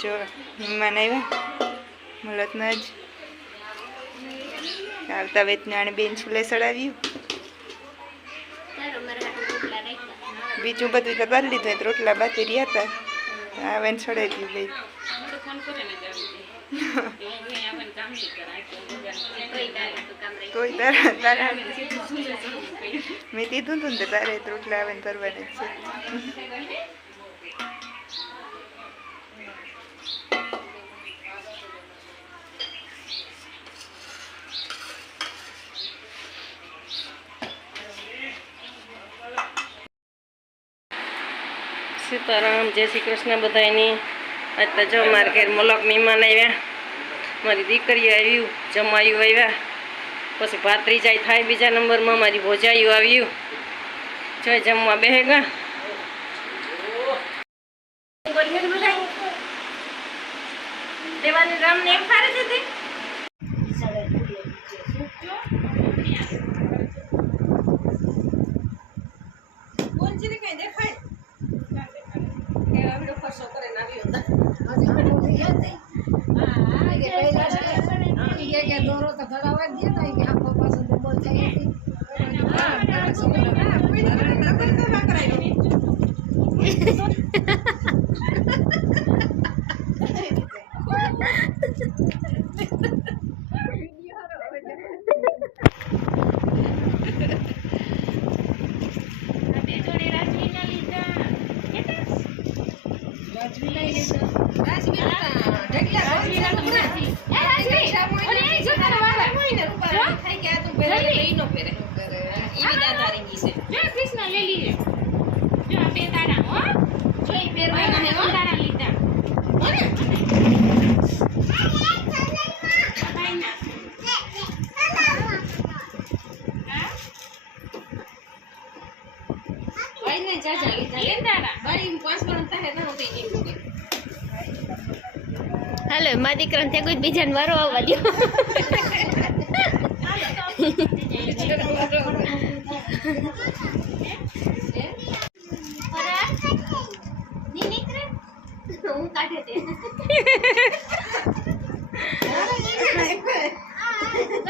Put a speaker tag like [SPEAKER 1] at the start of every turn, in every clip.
[SPEAKER 1] જો મહેમાન આવ્યા મુલતના જ આવતા વેતને આણે બેન છૂલે ચડાવ્યું બીજું બધું તો કરી લીધું તો રોટલા બાકી રહ્યા હતા આવે ને ચડાવી દીધું મેં કીધું હતું ને તો તારે રોટલા આવે ને કરવાના જ છે
[SPEAKER 2] સીતારામ, જય શ્રી કૃષ્ણ બધાયની. આજ તો જો મારા ઘેર મલક મહેમાન આવ્યા. મારી દીકરીઓ આવ્યું, જમાયું આવ્યા. પછી ભાતરી જાય થાય બીજા નંબરમાં, મારી ભોજાયું આવ્યું. જો જમવા વર્ષો કરે નાની હતા કે દોરો તો ઘડાવા જ ને બેહે ગા દેવાની રામ ને એક ફારે દીધી
[SPEAKER 3] હાલો મારા દીકરાને ત્યાં કોઈ બીજાને વારો આવવા દો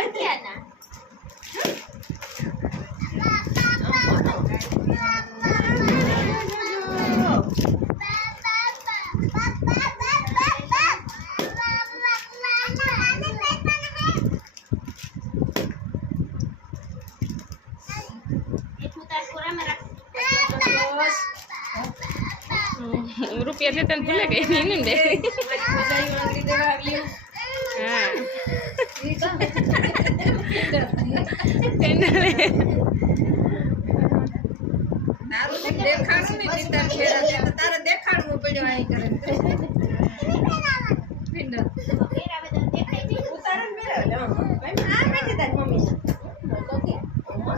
[SPEAKER 3] કટિયાના એક ઉતાર કોરામાં રાખ
[SPEAKER 2] રૂપિયા દેતા ને ભૂલે ગઈ નહીં ને
[SPEAKER 3] છે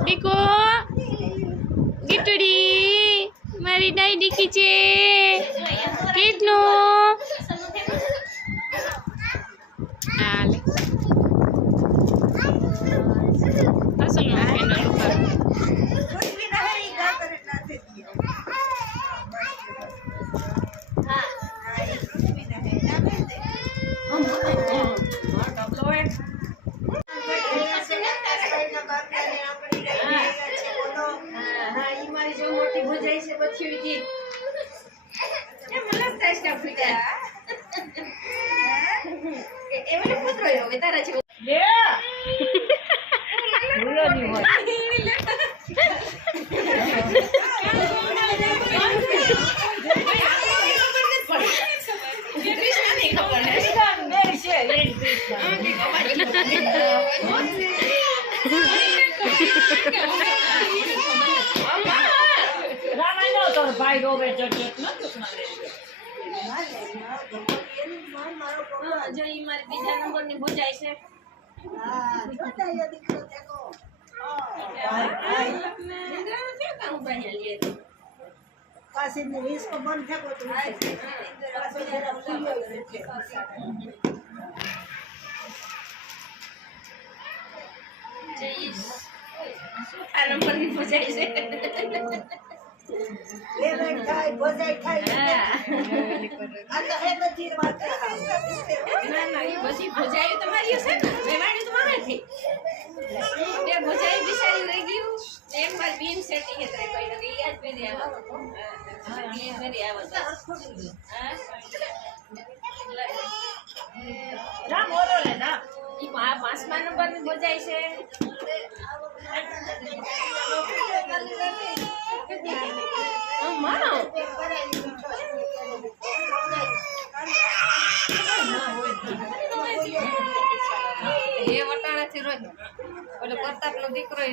[SPEAKER 2] દીકો ગીટડી મારી ડાઈ દીકી છે કેટલું Чудит. Я была страшно пытая. Я мне путрою, вы тарачивали.
[SPEAKER 3] જો ઈ મારી બીજા નંબરની ભૂજાય છે આ નંબરની ભૂજાય છે
[SPEAKER 2] ના ના એ બધી ભજાઈ તમારી ને. તો બિચારી રહી ગયું. એક વાર બીન સેટિંગ હે તરે કોઈ નથી યાદ પેરી આવો. હા ઈ પેરી આવો. હા. ના મોરો લે પા પાંચમા નંબરની ભજાઈ છે. એ વટાણાથી રોજ. એટલે પ્રતાપનો દીકરો ય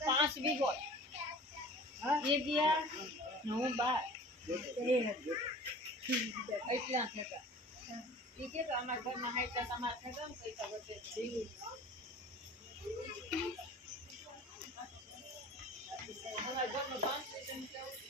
[SPEAKER 2] પાંચ વીઘો એ દિયા હું બાર એટલા થતા ઈ કે અમારા ઘરમાં હાઈટા તમારા થતા ને પૈસા વધે અમારા ઘરમાં પાંચ લીટરનું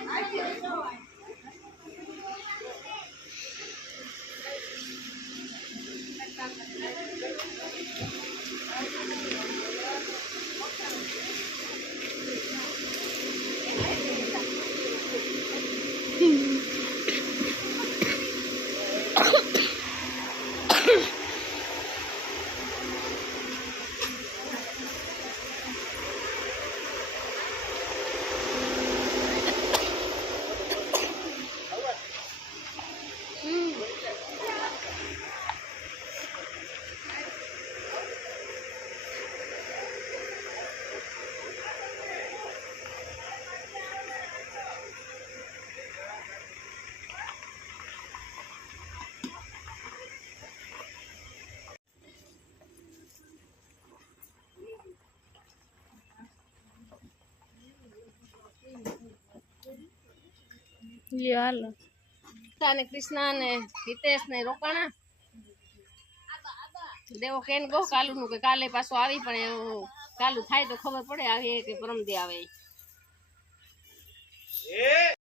[SPEAKER 2] એક ઘરમાં કૃષ્ણ ને હિતેશ ને રોકાણા દેવો કેન ગો કાલુ નું કે કાલે પાછું આવી પણ કાલુ થાય તો ખબર પડે આવે કે પરમ દે આવે